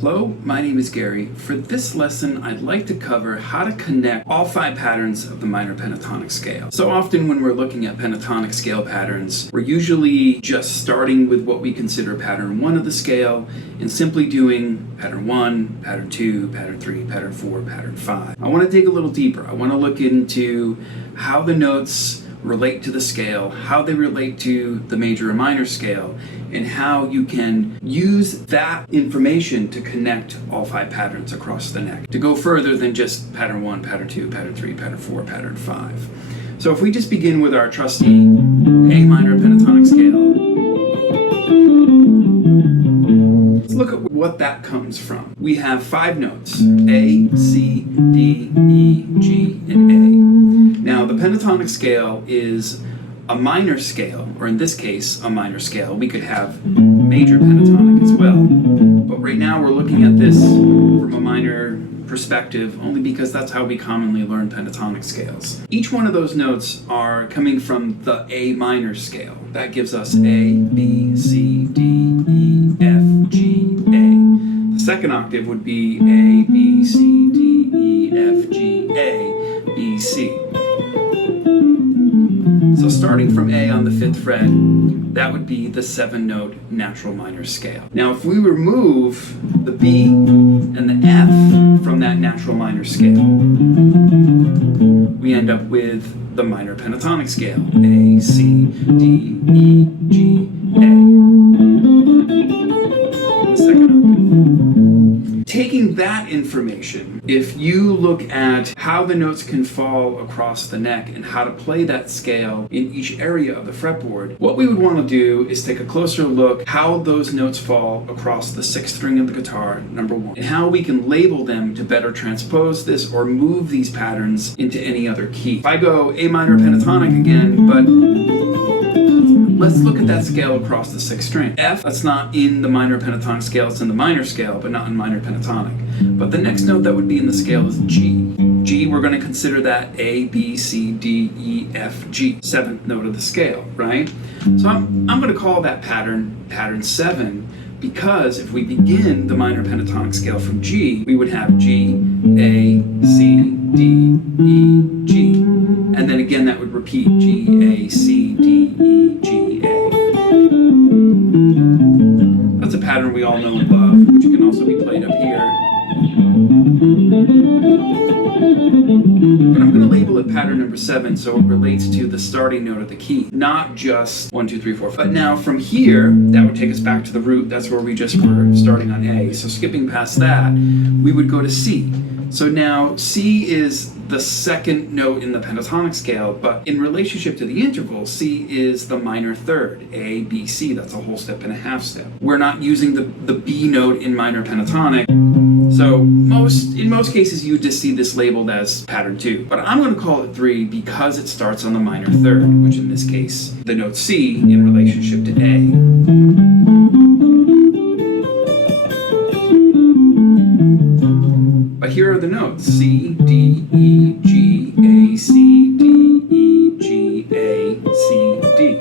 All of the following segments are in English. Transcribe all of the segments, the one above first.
Hello, my name is Gary. For this lesson, I'd like to cover how to connect all 5 patterns of the minor pentatonic scale. So often when we're looking at pentatonic scale patterns, we're usually just starting with what we consider pattern 1 of the scale and simply doing pattern 1, pattern 2, pattern 3, pattern 4, pattern 5. I want to dig a little deeper. I want to look into how the notes relate to the scale, how they relate to the major and minor scale, and how you can use that information to connect all 5 patterns across the neck, to go further than just pattern 1, pattern 2, pattern 3, pattern 4, pattern 5. So if we just begin with our trusty A minor pentatonic scale, let's look at what that comes from. We have 5 notes, A, C, D, E, G, and A. Now, the pentatonic scale is a minor scale, or in this case, a minor scale. We could have major pentatonic as well. But right now we're looking at this from a minor perspective only because that's how we commonly learn pentatonic scales. Each one of those notes are coming from the A minor scale. That gives us A, B, C, D, E, F, G, A. The second octave would be A, B, C, D, E, F, G, A, B, C. So starting from A on the 5th fret, that would be the 7-note natural minor scale. Now if we remove the B and the F from that natural minor scale, we end up with the minor pentatonic scale, A, C, D, E, G, A. The second octave. Taking that information, if you look at how the notes can fall across the neck and how to play that scale in each area of the fretboard, what we would want to do is take a closer look how those notes fall across the 6th string of the guitar, number 1, and how we can label them to better transpose this or move these patterns into any other key. If I go A minor pentatonic again, but let's look at that scale across the 6th string. F, that's not in the minor pentatonic scale, it's in the minor scale, but not in minor pentatonic. But the next note that would be in the scale is G. G, we're going to consider that A, B, C, D, E, F, G, 7th note of the scale, right? So I'm going to call that pattern 7, because if we begin the minor pentatonic scale from G, we would have G, A, C, D, E, G. And then again that would repeat G, A, C, D, E, G, A. That's a pattern we all know and love, which can also be played up here. But I'm going to label it pattern number 7 so it relates to the starting note of the key, not just 1, 2, 3, 4, 5. But now from here, that would take us back to the root. That's where we just were starting on A. So skipping past that, we would go to C. So now C is the 2nd note in the pentatonic scale, but in relationship to the interval, C is the minor 3rd, A, B, C. That's a whole step and a half step. We're not using the B note in minor pentatonic, so in most cases you just see this labeled as pattern 2. But I'm going to call it 3 because it starts on the minor 3rd, which in this case, the note C in relationship to A. But here are the notes, C, D, E, G, A, C, D, E, G, A, C, D.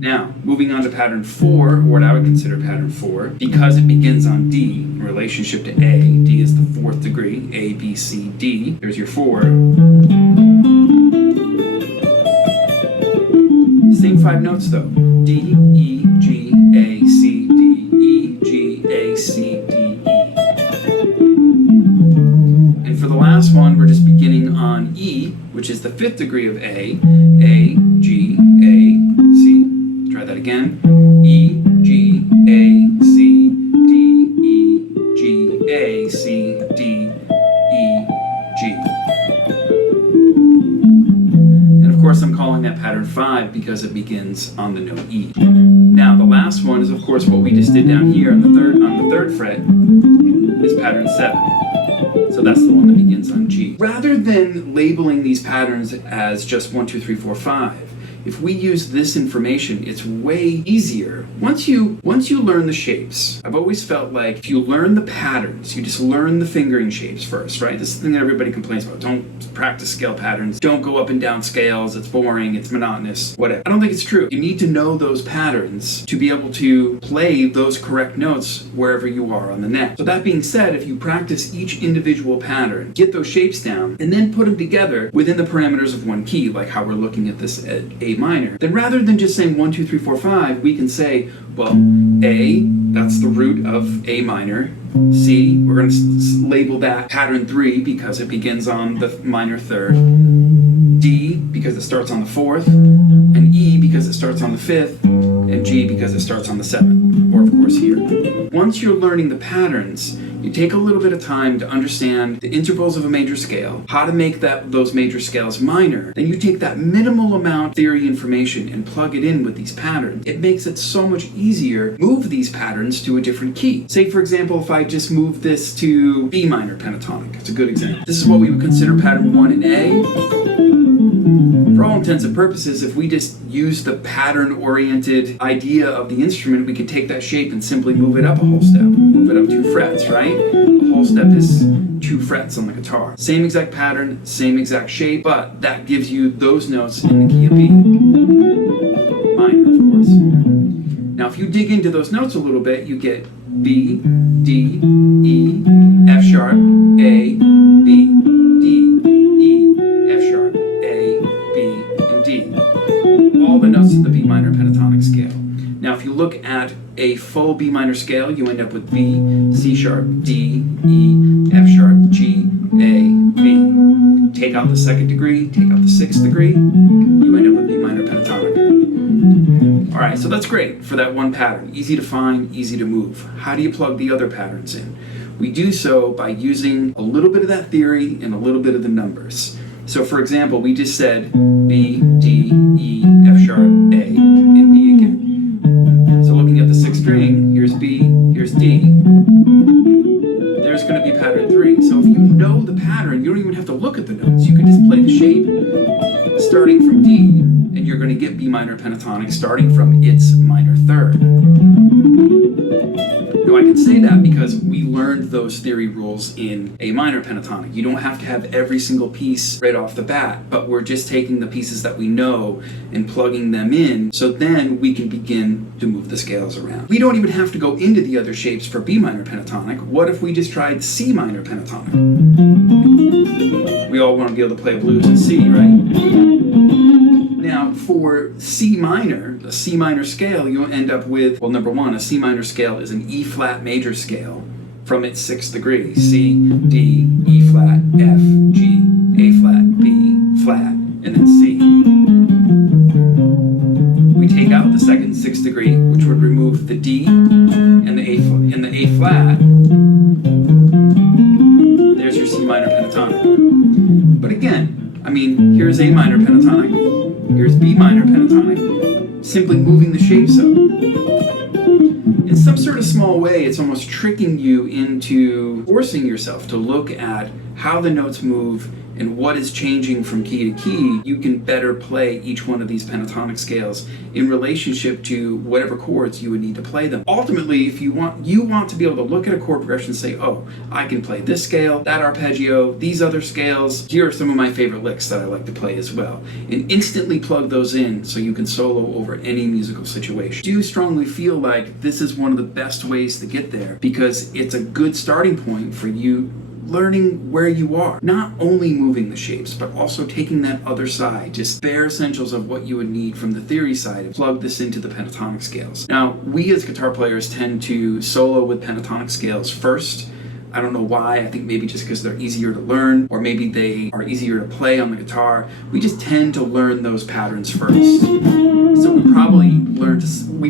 Now, moving on to pattern 4, or what I would consider pattern 4, because it begins on D in relationship to A. D is the 4th degree, A, B, C, D. There's your 4. Same 5 notes though, D, E, G, A, C, D, E, G, A, C, D, E. And for the last one, we're just beginning on E, which is the 5th degree of A, G, A, C. Try that again. E, G, A, C, D, E, G, A, C, D, E, G. And of course I'm calling that pattern 5 because it begins on the note E. Now the last one is of course what we just did down here on the 3rd fret is pattern 7. So that's the one that begins on G. Rather than labeling these patterns as just 1, 2, 3, 4, 5, if we use this information, it's way easier. Once you learn the shapes, I've always felt like if you learn the patterns, you just learn the fingering shapes first, right? This is the thing that everybody complains about. Don't practice scale patterns. Don't go up and down scales. It's boring. It's monotonous. Whatever. I don't think it's true. You need to know those patterns to be able to play those correct notes wherever you are on the neck. So that being said, if you practice each individual pattern, get those shapes down, and then put them together within the parameters of one key, like how we're looking at this at A minor, then rather than just saying 1, 2, 3, 4, 5, we can say, well, A, that's the root of A minor. C, we're going to label that pattern 3 because it begins on the minor third. D, because it starts on the 4th. And E, because it starts on the 5th. And G, because it starts on the 7th. Or, of course, here. Once you're learning the patterns, you take a little bit of time to understand the intervals of a major scale, how to make those major scales minor. Then you take that minimal amount of theory information and plug it in with these patterns. It makes it so much easier to move these patterns to a different key. Say, for example, if I just move this to B minor pentatonic. It's a good example. This is what we would consider pattern 1 in A. For all intents and purposes, if we just use the pattern-oriented idea of the instrument, we could take that shape and simply move it up a whole step. Move it up 2 frets, right? A whole step is 2 frets on the guitar. Same exact pattern, same exact shape, but that gives you those notes in the key of B. Minor, of course. Now, if you dig into those notes a little bit, you get B, D, E, F sharp, A, B, D, E, F sharp, A, B, and D. All the notes of the B minor pentatonic scale. Now, if you look at a full B minor scale, you end up with B, C sharp, D, E, F sharp, G, A, B. Take out the 2nd degree, take out the 6th degree, you end up with B minor pentatonic. All right, so that's great for that one pattern. Easy to find, easy to move. How do you plug the other patterns in? We do so by using a little bit of that theory and a little bit of the numbers. So for example, we just said B, D, E, F sharp, A, and B again. So looking at the 6th string, here's B, here's D. There's going to be pattern 3. So if you know the pattern, you don't even have to look at the notes. You can just play the shape starting from D, and you're going to get B minor pentatonic starting from its minor third. Now I can say that because we learned those theory rules in A minor pentatonic. You don't have to have every single piece right off the bat, but we're just taking the pieces that we know and plugging them in, so then we can begin to move the scales around. We don't even have to go into the other shapes for B minor pentatonic. What if we just tried C minor pentatonic? We all want to be able to play blues in C, right? Now, for C minor, the C minor scale, you'll end up with, well, number one, a C minor scale is an E flat major scale from its 6th degree. C, D, E flat, F, G, A flat, B flat, and then C. We take out the 2nd 6th degree, which would remove the D and the A flat. There's your C minor pentatonic. But again, I mean, here's A minor pentatonic. Here's B minor pentatonic, simply moving the shapes up. In some sort of small way, it's almost tricking you into forcing yourself to look at how the notes move and what is changing from key to key. You can better play each one of these pentatonic scales in relationship to whatever chords you would need to play them. Ultimately, if you want to be able to look at a chord progression and say, oh, I can play this scale, that arpeggio, these other scales. Here are some of my favorite licks that I like to play as well. And instantly plug those in so you can solo over any musical situation. I do strongly feel like this is one of the best ways to get there because it's a good starting point for you learning where you are. Not only moving the shapes, but also taking that other side, just bare essentials of what you would need from the theory side, and plug this into the pentatonic scales. Now, we as guitar players tend to solo with pentatonic scales first. I don't know why. I think maybe just because they're easier to learn, or maybe they are easier to play on the guitar. We just tend to learn those patterns first. So we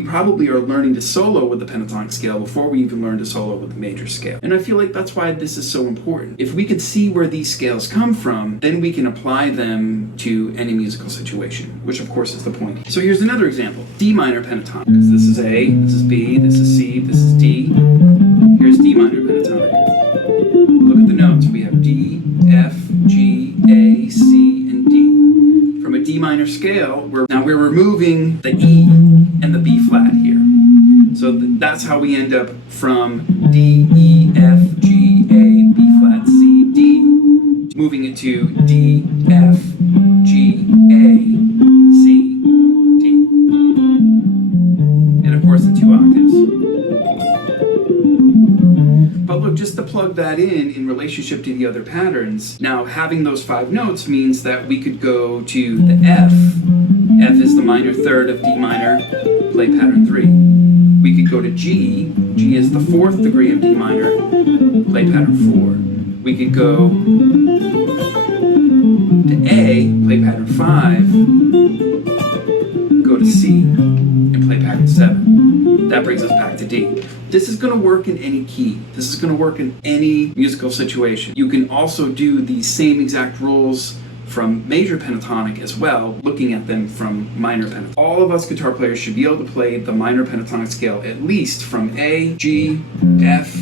probably are learning to solo with the pentatonic scale before we even learn to solo with the major scale. And I feel like that's why this is so important. If we can see where these scales come from, then we can apply them to any musical situation, which of course is the point. So here's another example. D minor pentatonic. This is A, this is B, this is C, this is D. Here's D minor pentatonic. Look at the notes. We have D, F, G, A, C, and D. From a D minor scale, now we're removing the E and the B flat here. So that's how we end up from D, E, F, G, A, B flat, C, D, moving it to D, F, G, A, C, D. And of course the 2 octaves. But look, just to plug that in relationship to the other patterns, now having those 5 notes means that we could go to the F. F is the minor third of D minor, play pattern 3. We could go to G. G is the 4th degree of D minor, play pattern 4. We could go to A, play pattern 5, go to C, and play pattern 7. That brings us back to D. This is going to work in any key. This is going to work in any musical situation. You can also do the same exact rules from major pentatonic as well, looking at them from minor pentatonic. All of us guitar players should be able to play the minor pentatonic scale at least from A, G, F,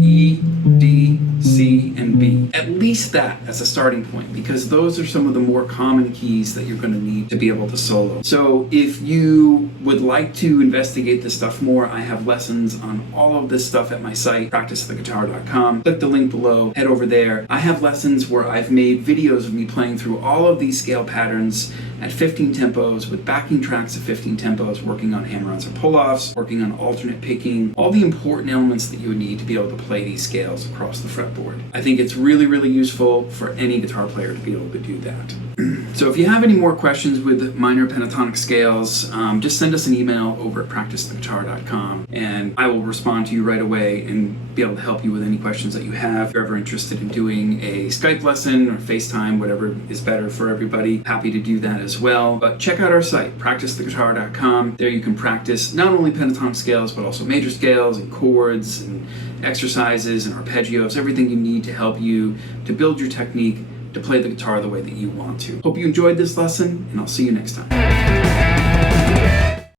E, D, C, and B. At least that as a starting point, because those are some of the more common keys that you're going to need to be able to solo. So if you would like to investigate this stuff more, I have lessons on all of this stuff at my site, practicetheguitar.com. Click the link below, head over there. I have lessons where I've made videos of me playing through all of these scale patterns at 15 tempos with backing tracks at 15 tempos, working on hammer-ons and pull-offs, working on alternate picking, all the important elements that you would need to be able to play these scales across the fretboard. I think it's really, really useful for any guitar player to be able to do that. So if you have any more questions with minor pentatonic scales, just send us an email over at practicetheguitar.com and I will respond to you right away and be able to help you with any questions that you have. If you're ever interested in doing a Skype lesson or FaceTime, whatever is better for everybody, happy to do that as well. But check out our site, practicetheguitar.com. There you can practice not only pentatonic scales, but also major scales and chords and exercises and arpeggios, everything you need to help you to build your technique to play the guitar the way that you want to. Hope you enjoyed this lesson, and I'll see you next time.